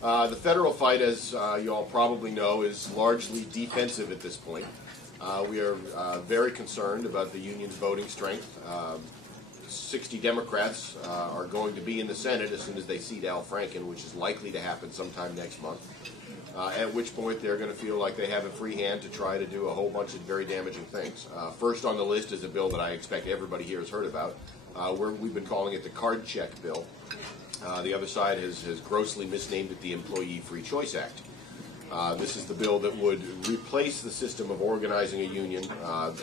The federal fight, as you all probably know, is largely defensive at this point. We are very concerned about the union's voting strength. 60 Democrats are going to be in the Senate as soon as they seat Al Franken, which is likely to happen sometime next month, at which point they're going to feel like they have a free hand to try to do a whole bunch of very damaging things. First on the list is a bill that I expect everybody here has heard about. We've been calling it the card check bill. The other side has grossly misnamed it the Employee Free Choice Act. This is the bill that would replace the system of organizing a union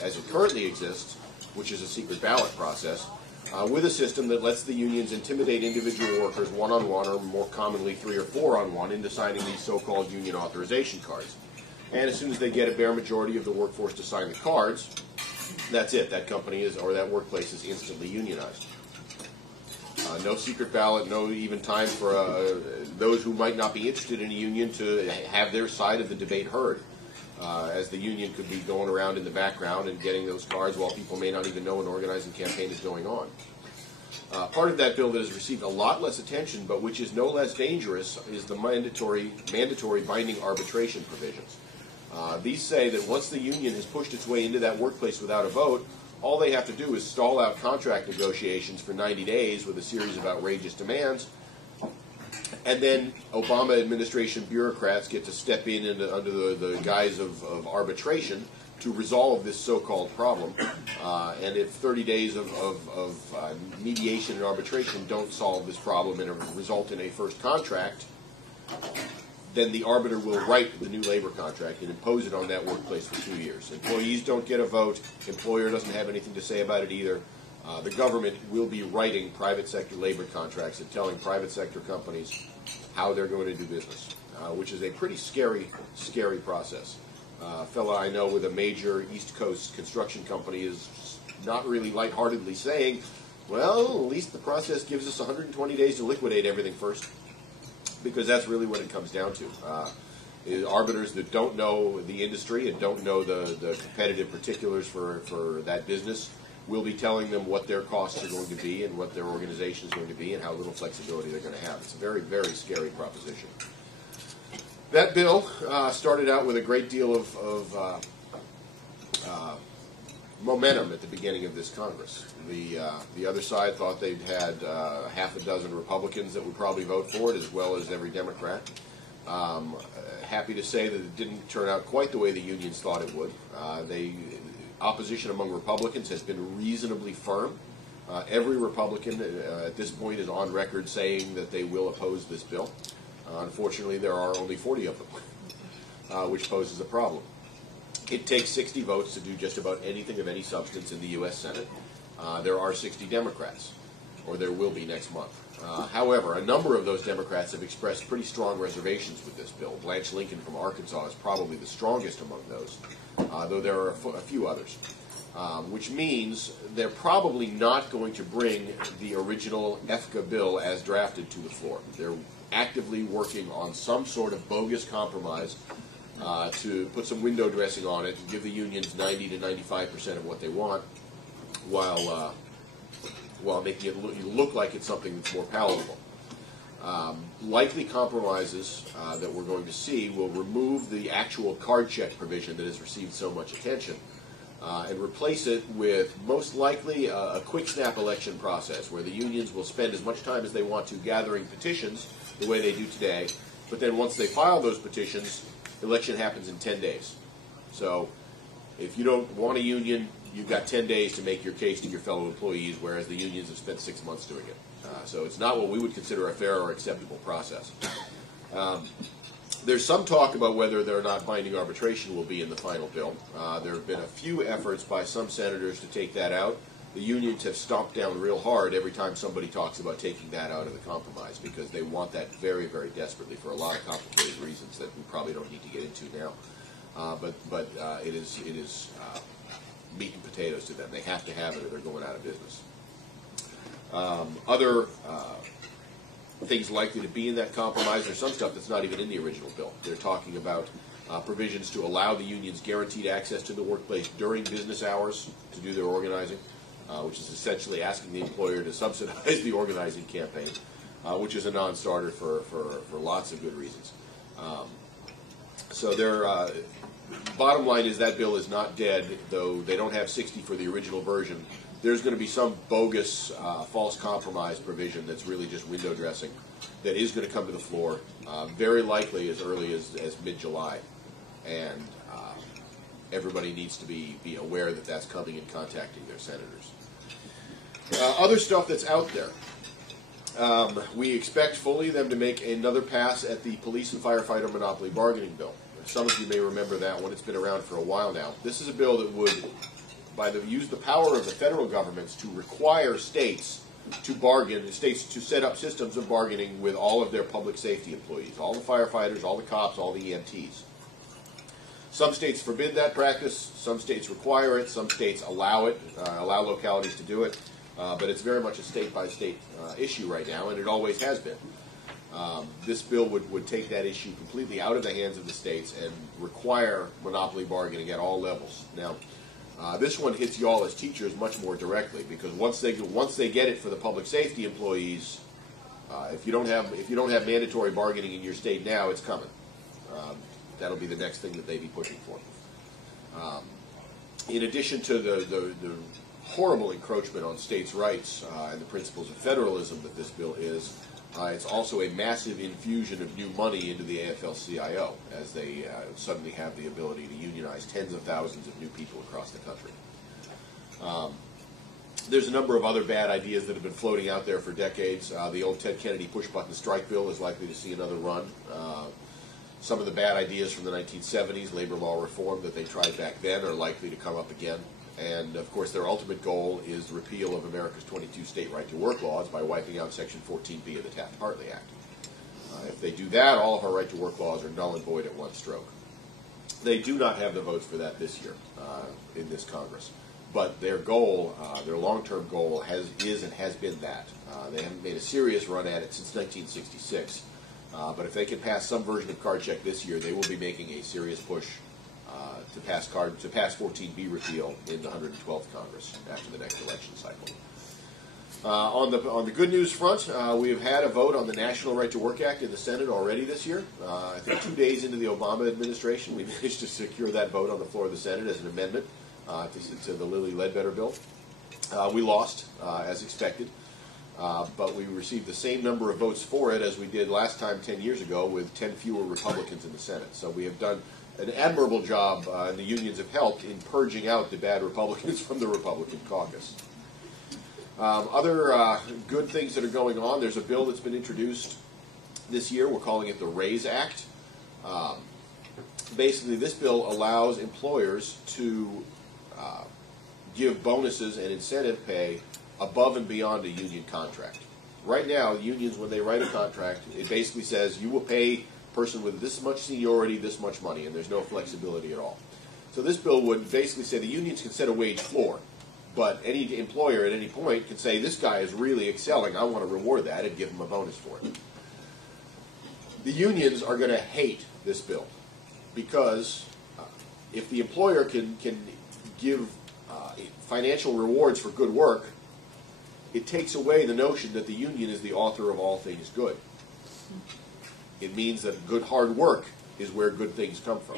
as it currently exists, which is a secret ballot process, with a system that lets the unions intimidate individual workers one-on-one, or more commonly 3 or 4-on-1, into signing these so-called union authorization cards. And as soon as they get a bare majority of the workforce to sign the cards, that's it. That company is, or that workplace is instantly unionized. No secret ballot, no even time for those who might not be interested in a union to have their side of the debate heard, as the union could be going around in the background and getting those cards while people may not even know an organizing campaign is going on. Part of that bill that has received a lot less attention, but which is no less dangerous, is the mandatory binding arbitration provisions. These say that once the union has pushed its way into that workplace without a vote, all they have to do is stall out contract negotiations for 90 days with a series of outrageous demands, and then Obama administration bureaucrats get to step in under the guise of arbitration to resolve this so-called problem. And if 30 days of mediation and arbitration don't solve this problem and result in a first contract, then the arbiter will write the new labor contract and impose it on that workplace for 2 years. Employees don't get a vote. Employer doesn't have anything to say about it either. The government will be writing private sector labor contracts and telling private sector companies how they're going to do business, which is a pretty scary process. A fellow I know with a major East Coast construction company is not really lightheartedly saying, well, at least the process gives us 120 days to liquidate everything first. Because that's really what it comes down to. Arbiters that don't know the industry and don't know the competitive particulars for that business will be telling them what their costs are going to be and what their organization is going to be and how little flexibility they're going to have. It's a very, very scary proposition. That bill started out with a great deal of momentum at the beginning of this Congress. The other side thought they'd had half a dozen Republicans that would probably vote for it, as well as every Democrat. Happy to say that it didn't turn out quite the way the unions thought it would. Opposition among Republicans has been reasonably firm. Every Republican at this point is on record saying that they will oppose this bill. Unfortunately, there are only 40 of them, which poses a problem. It takes 60 votes to do just about anything of any substance in the U.S. Senate. There are 60 Democrats, or there will be next month. However, a number of those Democrats have expressed pretty strong reservations with this bill. Blanche Lincoln from Arkansas is probably the strongest among those, though there are a few others, which means they're probably not going to bring the original EFCA bill as drafted to the floor. They're actively working on some sort of bogus compromise to put some window dressing on it and give the unions 90 to 95% of what they want, while making it look like it's something that's more palatable. Likely compromises that we're going to see will remove the actual card check provision that has received so much attention and replace it with most likely a quick snap election process where the unions will spend as much time as they want to gathering petitions the way they do today, but then once they file those petitions, election happens in 10 days. So if you don't want a union, you've got 10 days to make your case to your fellow employees, whereas the unions have spent 6 months doing it. So it's not what we would consider a fair or acceptable process. There's some talk about whether or not binding arbitration will be in the final bill. There have been a few efforts by some senators to take that out. The unions have stomped down real hard every time somebody talks about taking that out of the compromise, because they want that very, very desperately for a lot of complicated reasons that we probably don't need to get into now. But it is meat and potatoes to them. They have to have it or they're going out of business. Other things likely to be in that compromise, there's some stuff that's not even in the original bill. They're talking about provisions to allow the unions guaranteed access to the workplace during business hours to do their organizing, which is essentially asking the employer to subsidize the organizing campaign. which is a non-starter for lots of good reasons. So bottom line is that bill is not dead, though they don't have 60 for the original version. There's going to be some bogus false compromise provision that's really just window dressing that is going to come to the floor, very likely as early as mid-July. And everybody needs to be aware that that's coming and contacting their senators. Other stuff that's out there. We expect fully them to make another pass at the police and firefighter monopoly bargaining bill. Some of you may remember that one. It's been around for a while now. This is a bill that would use the power of the federal governments to require states to bargain, states to set up systems of bargaining with all of their public safety employees, all the firefighters, all the cops, all the EMTs. Some states forbid that practice, some states require it, some states allow it, allow localities to do it, but it's very much a state-by-state issue right now, and it always has been. This bill would take that issue completely out of the hands of the states and require monopoly bargaining at all levels. Now, this one hits y'all as teachers much more directly, because once they get it for the public safety employees, if you don't have mandatory bargaining in your state now, it's coming. That'll be the next thing that they be pushing for. In addition to the horrible encroachment on states' rights and the principles of federalism that this bill is, it's also a massive infusion of new money into the AFL-CIO, as they suddenly have the ability to unionize tens of thousands of new people across the country. There's a number of other bad ideas that have been floating out there for decades. The old Ted Kennedy push-button strike bill is likely to see another run. Some of the bad ideas from the 1970s, labor law reform that they tried back then, are likely to come up again. And, of course, their ultimate goal is the repeal of America's 22 state right-to-work laws by wiping out Section 14B of the Taft-Hartley Act. If they do that, all of our right-to-work laws are null and void at one stroke. They do not have the votes for that this year in this Congress. But their goal, their long-term goal is and has been that. They haven't made a serious run at it since 1966. But if they can pass some version of card check this year, they will be making a serious push to pass 14B repeal in the 112th Congress after the next election cycle. On the good news front, we have had a vote on the National Right to Work Act in the Senate already this year. I think 2 days into the Obama administration, we managed to secure that vote on the floor of the Senate as an amendment to the Lilly Ledbetter bill. We lost, as expected. But we received the same number of votes for it as we did last time 10 years ago, with 10 fewer Republicans in the Senate. So we have done an admirable job, and the unions have helped in purging out the bad Republicans from the Republican caucus. Other good things that are going on, there's a bill that's been introduced this year. We're calling it the RAISE Act. Basically, this bill allows employers to give bonuses and incentive pay above and beyond a union contract. Right now, unions, when they write a contract, it basically says you will pay a person with this much seniority, this much money, and there's no flexibility at all. So this bill would basically say the unions can set a wage floor, but any employer at any point can say, this guy is really excelling, I want to reward that and give him a bonus for it. The unions are going to hate this bill, because if the employer can give financial rewards for good work, it takes away the notion that the union is the author of all things good. It means that good hard work is where good things come from.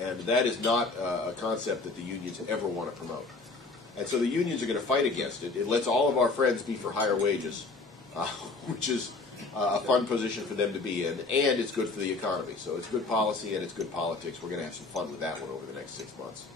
And that is not a concept that the unions ever want to promote. And so the unions are going to fight against it. It lets all of our friends be for higher wages, which is a fun position for them to be in, and it's good for the economy. So it's good policy and it's good politics. We're going to have some fun with that one over the next 6 months.